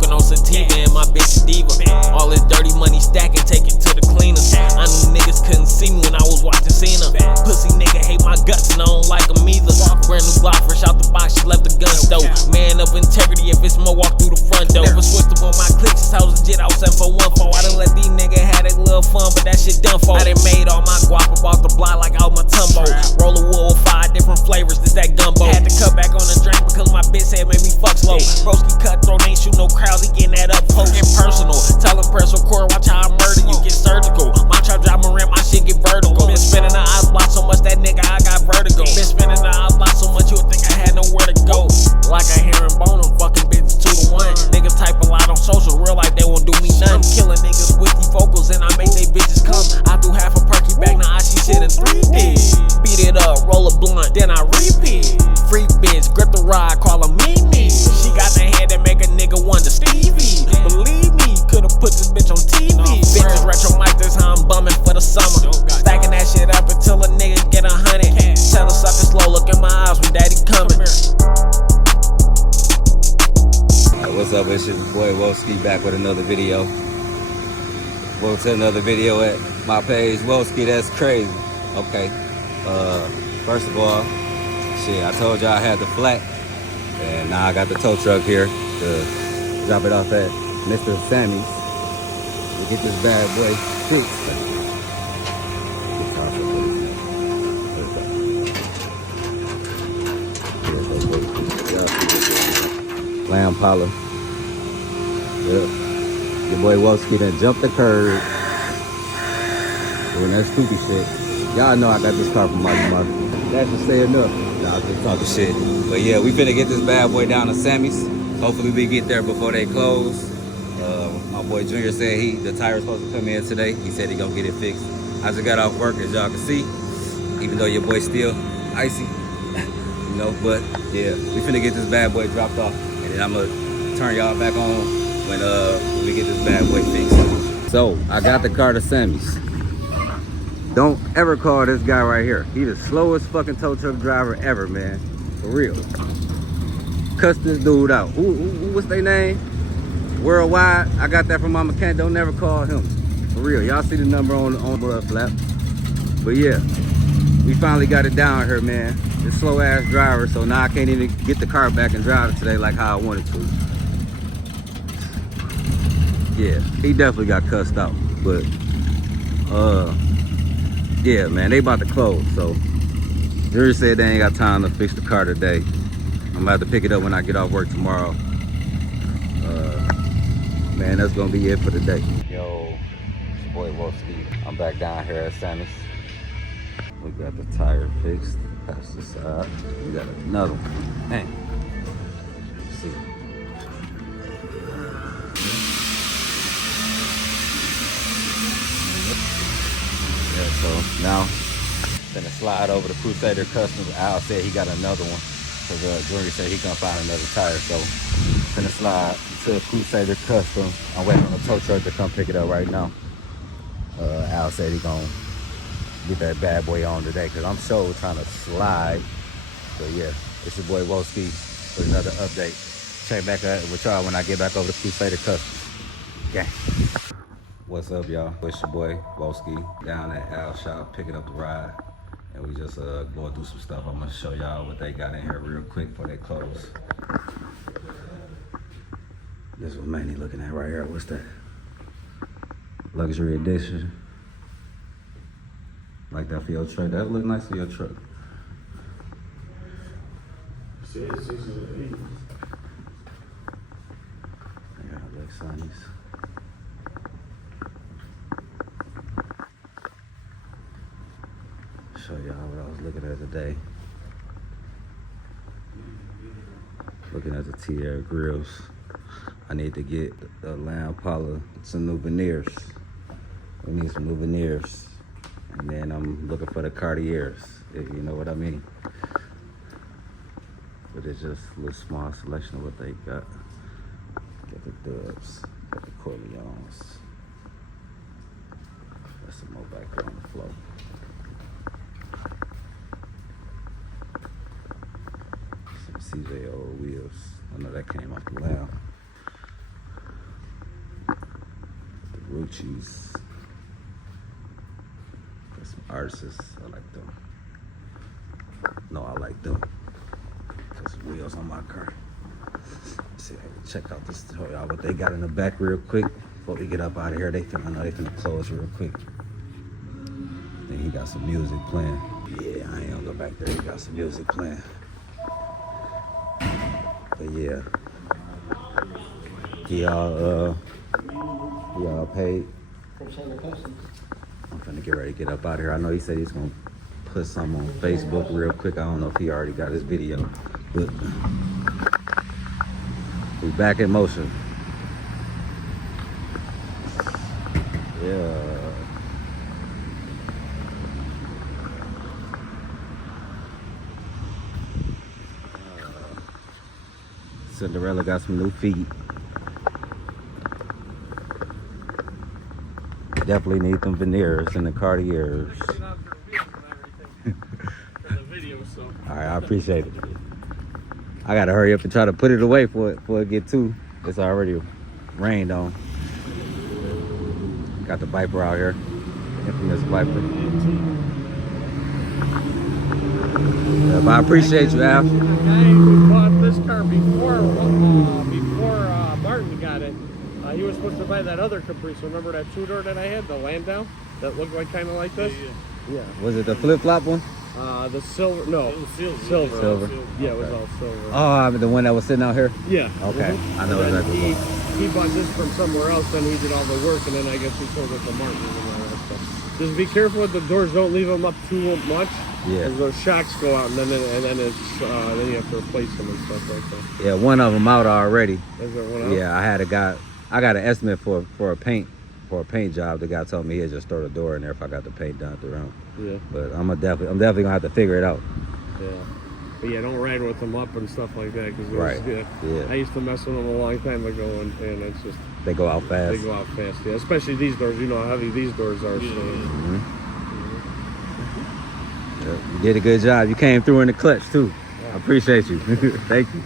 smoking on sativa and my bitch diva. All this dirty money stacking, take it to the cleaners. I knew niggas couldn't see me when I was watching Cena. Pussy nigga hate my guts and I don't like them either. Brand new block, fresh out the box, she left the gun stove. Man of integrity, if it's more, walk through the front door. Never switched up on my clicks, since I was legit, I was 741-4. I done let these niggas have that little fun, but that shit done for. I done made all my guap off the block like out my tumbo. Roll a wood with 5 different flavors, this that gumbo. Had to cut back on the drink because my bitch said made me fuck slow. Broski cutthroat, ain't shoot no crowds, he getting that up close and personal. Tell him press record, watch how I murder you, get surgical. My trap drive my rim, my shit get vertical. Been spinning the eyes block so much that nigga I got vertigo. Been spinning the eyes block so much you would think I had nowhere to go. Like a herringbone, I'm fucking bitches 2 to 1. Niggas type a lot on social, real life they won't do me nothing. I'm killing niggas with these vocals and I make they bitches come. I do half a perky back, now I see shit in 3D. Beat it up, roll a blunt, then I repeat. Freak bitch, grip the ride, call her Mimi. She got the head that make a nigga wonder Stevie. Believe me, could've put this bitch on TV. Bitches retro mic, this how I'm bumming for the summer. Stacking that shit up until a nigga get 100. Tell the sucker slow, look in my eyes when daddy coming. What's up, it's your boy WhoaSki back with another video. Go to another video at my page, WhoaSkiThatsCrazy. Okay, first of all, shit, I told y'all I had the flat, and now I got the tow truck here to drop it off at Mr. Sammy's to get this bad boy fixed. Impala. Yeah. Your boy WhoaSki done jumped the curb. Doing that stupid shit. Y'all know I got this car from Marky Mark. That should say enough. Nah, just talking shit. But yeah, we finna get this bad boy down to Sammy's. Hopefully we get there before they close. My boy Junior said the tire's supposed to come in today. He said he gonna get it fixed. I just got off work, as y'all can see. Even though your boy's still icy. You know, but yeah, we finna get this bad boy dropped off. And I'm gonna turn y'all back on when we get this bad boy fixed. So I got the car to Sammy's. Don't ever call this guy right here. He the slowest fucking tow truck driver ever, man. For real. Cuss this dude out. What's their name? Worldwide. I got that from my mechanic. Don't never call him. For real. Y'all see the number on the blood flap. But yeah, we finally got it down here, man. This slow ass driver, so now I can't even get the car back and drive it today like how I wanted to. Yeah, he definitely got cussed out, but yeah, man, they about to close, so Jury said they ain't got time to fix the car today. I'm gonna have to pick it up when I get off work tomorrow. Man, that's gonna be it for the day. Yo, it's your boy WhoaSki. I'm back down here at Sammy's. We got the tire fixed. Pass the side. We got another one. Man. Let's see. Yeah, so now gonna slide over to Crusader Customs. Al said he got another one. Cause Junior said he gonna find another tire. So gonna slide to Crusader Customs. I'm waiting on the tow truck to come pick it up right now. Al said he gonna get that bad boy on today, because I'm sure trying to slide. But yeah, it's your boy WhoaSki for another update. Check back with y'all when I get back over to Crusader Customs. Gang. What's up, y'all? It's your boy WhoaSki down at Al's shop picking up the ride, and we just going through some stuff. I'm gonna show y'all what they got in here real quick before they close. This is what Manny looking at right here. What's that? Luxury edition. Like that for your truck. That look nice for your truck. I got like Sonny's. Show y'all what I was looking at today. Looking at the TR grills. I need to get the Impala some new veneers. We need some new veneers. And then I'm looking for the Cartiers, if you know what I mean. But it's just a little small selection of what they got. Got the Dubs, got the Corleones. Got some more back there on the floor. Some CJ old wheels. I know that came off the lab. Ruchis. Got some artists. I like them. No, I like them. Got some wheels on my car. Let's see, check out this. Show y'all what they got in the back real quick before we get up out of here. I know they finna close real quick. I think he got some music playing. Yeah, I ain't gonna go back there. He got some music playing. But yeah, y'all paid. I'm finna get ready to get up out of here. I know he said he's gonna put some on Facebook real quick. I don't know if he already got his video, but we back in motion. Yeah. Cinderella got some new feet. Definitely need them veneers and the Cartiers. Alright, I appreciate it. I gotta hurry up and try to put it away before it get too. It's already rained on. Got the Viper out here. Infamous Viper. Yeah, but I appreciate you, Al. The guy who bought this car before Martin got it, he was supposed to buy that other Caprice. Remember that two-door that I had, the Landau, that looked like kind of like this? Yeah. Was it the flip-flop one? The silver. No, it was silver. Silver. Yeah, it was all silver. Oh, the one that was sitting out here? Yeah. Okay, I know And then exactly. he bought this from somewhere else, then he did all the work, and then I guess he sold it to Martin and all that stuff. Just be careful with the doors. Don't leave them up too much. Yeah. Because those shocks go out, and then you have to replace them and stuff like that. Yeah, one of them out already. Is there one out? Yeah, I got an estimate for a paint job. The guy told me he'd just throw the door in there if I got the paint done through him. Yeah. But I'm definitely gonna have to figure it out. Yeah. But yeah, don't ride with them up and stuff like that. Cause Right. Yeah. I used to mess with them a long time ago, and it's just They go out fast. they go out fast. Yeah, especially these doors. You know how heavy these doors are. Yeah. So. Mhm. Yeah, you did a good job. You came through in the clutch too. I appreciate you. Thank you.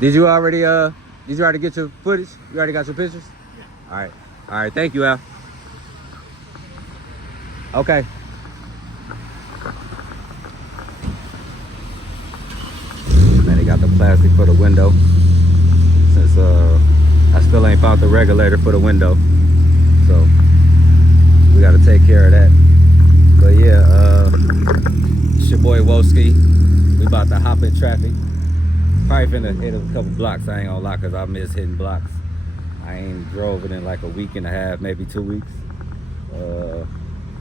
Did you already get your footage? You already got your pictures? Yeah. All right. Thank you, Al. Okay. Man, they got the plastic for the window. Since I still ain't found the regulator for the window, so we got to take care of that. But yeah, it's your boy WhoaSki. We about to hop in traffic. Probably finna hit a couple blocks. I ain't gonna lie, cause I miss hitting blocks. I ain't drove it in like a week and a half, maybe 2 weeks.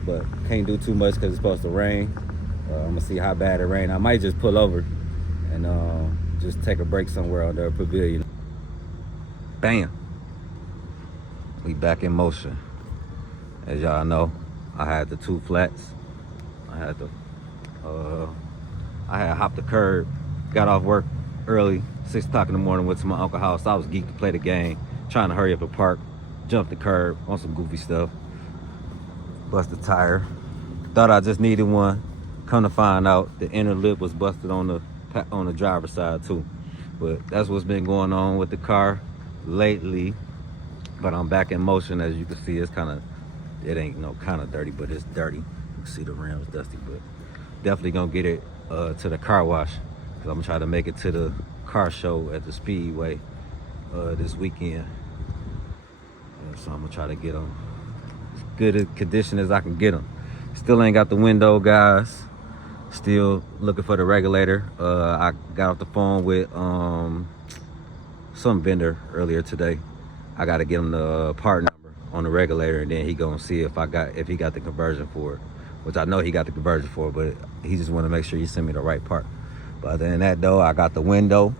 But can't do too much cause it's supposed to rain. I'm gonna see how bad it rain. I might just pull over and just take a break somewhere under a pavilion. Bam. We back in motion. As y'all know, I had the two flats. I had hopped the curb, got off work early, 6 o'clock in the morning, went to my uncle's house. I was geeked to play the game, trying to hurry up and park, jumped the curb on some goofy stuff, busted a tire. Thought I just needed one. Come to find out, the inner lip was busted on the driver's side too. But that's what's been going on with the car lately. But I'm back in motion. As you can see, it ain't kind of dirty, but it's dirty. You can see the rims dusty, but definitely gonna get it to the car wash, because I'm gonna try to make it to the car show at the Speedway this weekend. So I'm gonna try to get them as good a condition as I can get them. Still ain't got the window, guys. Still looking for the regulator. I got off the phone with some vendor earlier today. I gotta get him the part number on the regulator, and then he gonna see if he got the conversion for it, which I know he got the conversion for it, but he just want to make sure he send me the right part. But other than that though, I got the window.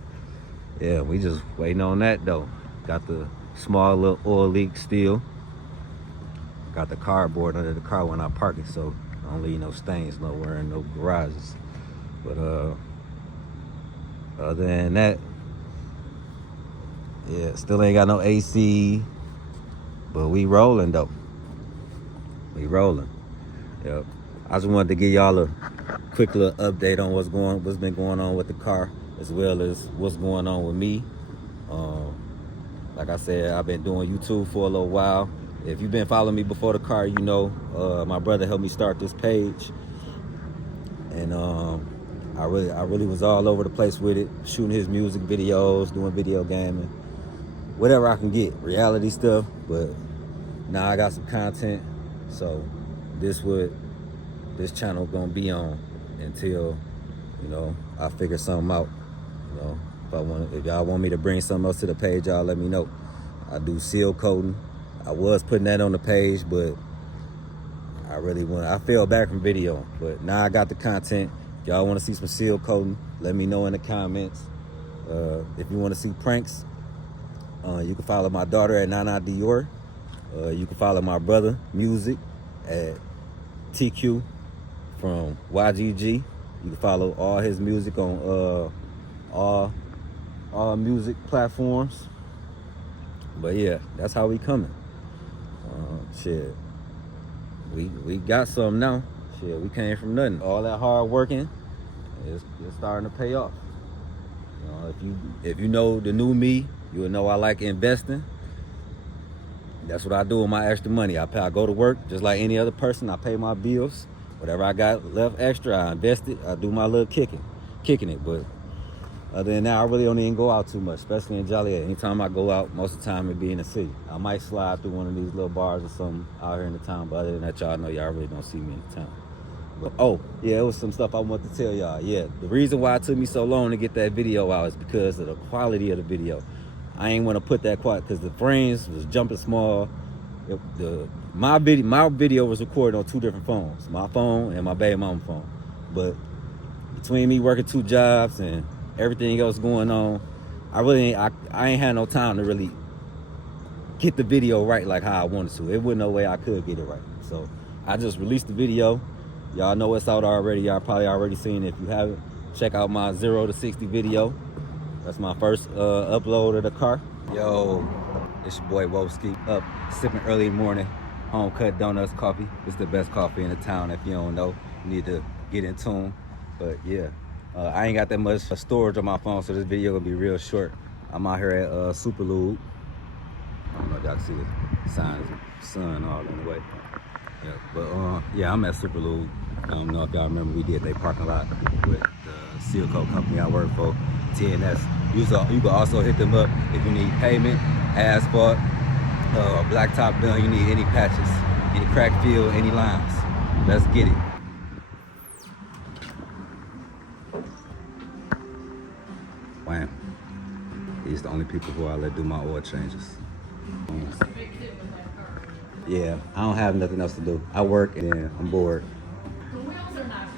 Yeah, we just waiting on that though. Got the small little oil leak still. Got the cardboard under the car when I park it, so I don't leave no stains nowhere in no garages. But other than that, yeah, still ain't got no AC, but we rolling though. We rolling. Yep. I just wanted to give y'all a quick little update on what's been going on with the car, as well as what's going on with me. Like I said, I've been doing YouTube for a little while. If you've been following me before the car, you know my brother helped me start this page, and I really was all over the place with it, shooting his music videos, doing video gaming, whatever I can get, reality stuff. But now I got some content, so this channel gonna be on until I figure something out. If y'all want me to bring something else to the page, y'all let me know. I do seal coating. I was putting that on the page, but I fell back from video. But now I got the content. If y'all want to see some seal coating, let me know in the comments. If you want to see pranks, you can follow my daughter at Nana Dior. You can follow my brother Music at TQ from YGG. You can follow all his music on all music platforms. But yeah, that's how we coming. Shit, we got some now. Shit, we came from nothing. All that hard working is starting to pay off. If you know the new me, you will know I like investing. That's what I do with my extra money. I go to work just like any other person. I pay my bills. Whatever I got left extra, I invest it. I do my little kicking it. But other than that, I really don't even go out too much, especially in Joliet. Anytime I go out, most of the time it be in the city. I might slide through one of these little bars or something out here in the town, but other than that, y'all know y'all really don't see me in the town. But, oh, yeah, it was some stuff I wanted to tell y'all. Yeah, the reason why it took me so long to get that video out is because of the quality of the video. I ain't want to put that quality because the frames was jumping small. My video was recorded on 2 different phones, my phone and my baby mama phone. But between me working 2 jobs and everything else going on, I ain't had no time to really get the video right like how I wanted to. It wasn't no way I could get it right. So I just released the video. Y'all know it's out already. Y'all probably already seen it. If you haven't, check out my 0 to 60 video. That's my first upload of the car. Yo, it's your boy WhoaSki, up sipping early in the morning, home cut donuts coffee. It's the best coffee in the town. If you don't know, you need to get in tune. But yeah, I ain't got that much storage on my phone, so this video will be real short. I'm out here at Superlube. I don't know if y'all can see the signs of sun all in the way. Yeah, but yeah, I'm at Superlube. I don't know if y'all remember we did their parking lot with the seal coat company I work for, TNS. You can also hit them up if you need pavement, asphalt, blacktop done. You need any patches, any crack fill, any lines. Let's get it. Wham. These are the only people who I let do my oil changes. Yeah, I don't have nothing else to do. I work and then I'm bored. The wheels are not.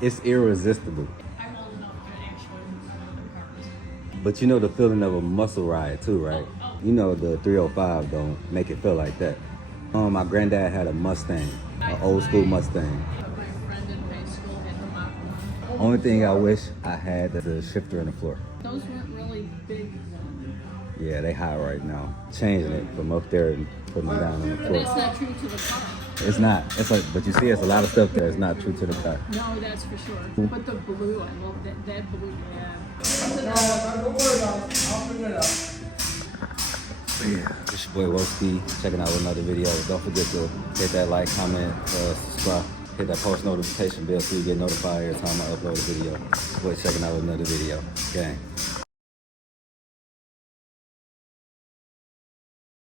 It's irresistible. I'm old enough to actually move other cars. But you know the feeling of a muscle ride too, right? Oh. You know the 305 don't make it feel like that. My granddad had a Mustang, an old school Mustang. My friend in high school had the Mach 1. Only thing I wish I had is a shifter in the floor. Those weren't really big then. Yeah, they high right now. Changing it from up there and putting it down on the But floor. that's not true to the car. It's not. It's like, but you see, it's a lot of stuff there. It's not true to the car. No, that's for sure. But the blue, I love that. That blue, yeah. Yeah, it's your boy WhoaSki, checking out another video. Don't forget to hit that like, comment, subscribe, hit that post notification bell so you get notified every time I upload a video. Boy, checking out another video. Gang.